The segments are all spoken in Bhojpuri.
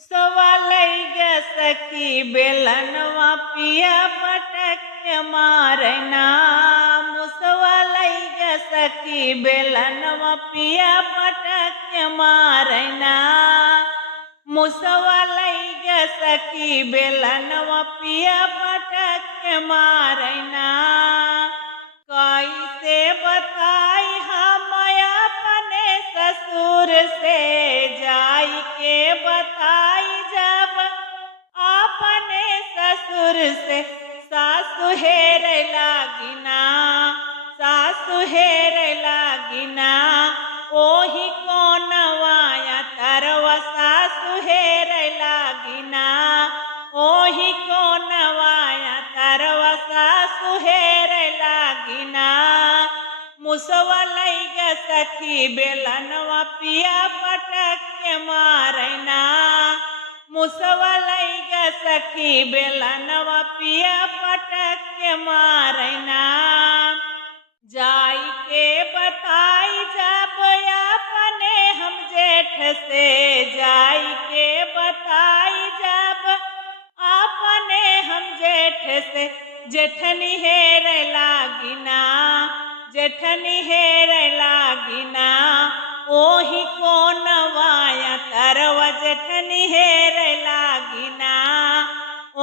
सवालई ग सखी बेलनवा पिया पटक के मारना। मुसवालई ग सखी बेलनवा पिया पटक के मारना। मुसवालई ग सखी बेलनवा पिया पटक के मारना। कैसे बताई हम अपने ससुर से जाई के बताई जब अपने ससुर से सासु हेर लागिना। सासु हेर लागिना ओही कोनवाया तरवा सासु हेर लागिना। ओही कोनवाया तरवा सासु हेर लागिना। मुसवालई ग सखी बेलनवा पिया पटक के मारना। मुसवालई ग सखी बेलनवा पिया पटक के मारना। जाई के बताई जब अपने हम जेठ से जाई के बताई जब अपने हम जेठ से जेठनी हेर लागिना। जेठनी हेर लागिना ओही कोनवाया तरवा जेठनी हेर लागिना।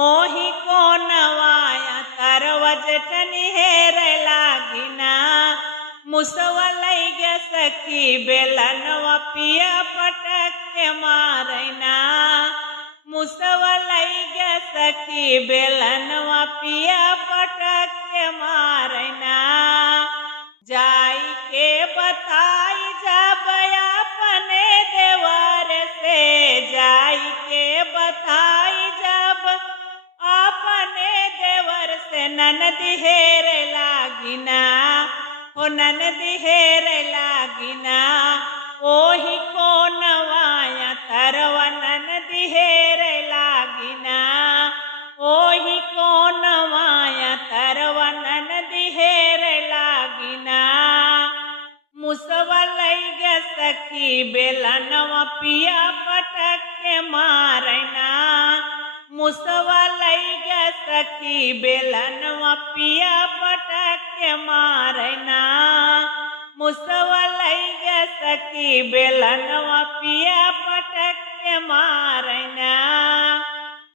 ओही कोनवाया तरवा जेठनी हेर लागिना। मुसवालई ग सखी बेलनवा पिया पटक के मारना। मुसवालई ग सखी बेलनवा पिया पटक के मारना। जाई के बताई जब अपने देवर से जाई के बताई जब अपने देवर से ननदी हेर लागिना। हो ननदी हेर लागिना ओही कोनवाया तरवा ननदी हेर लागिना। ओही कोनवाया तरवा ननदी हेर लागिना। मुसवालई ग सखी बेलनवा पिया पटक के मारना। मुसवालई ग सखी बेलनवा पिया पटक के मारना। मुसवालई ग सखी बेलनवा पिया पटक के मारना।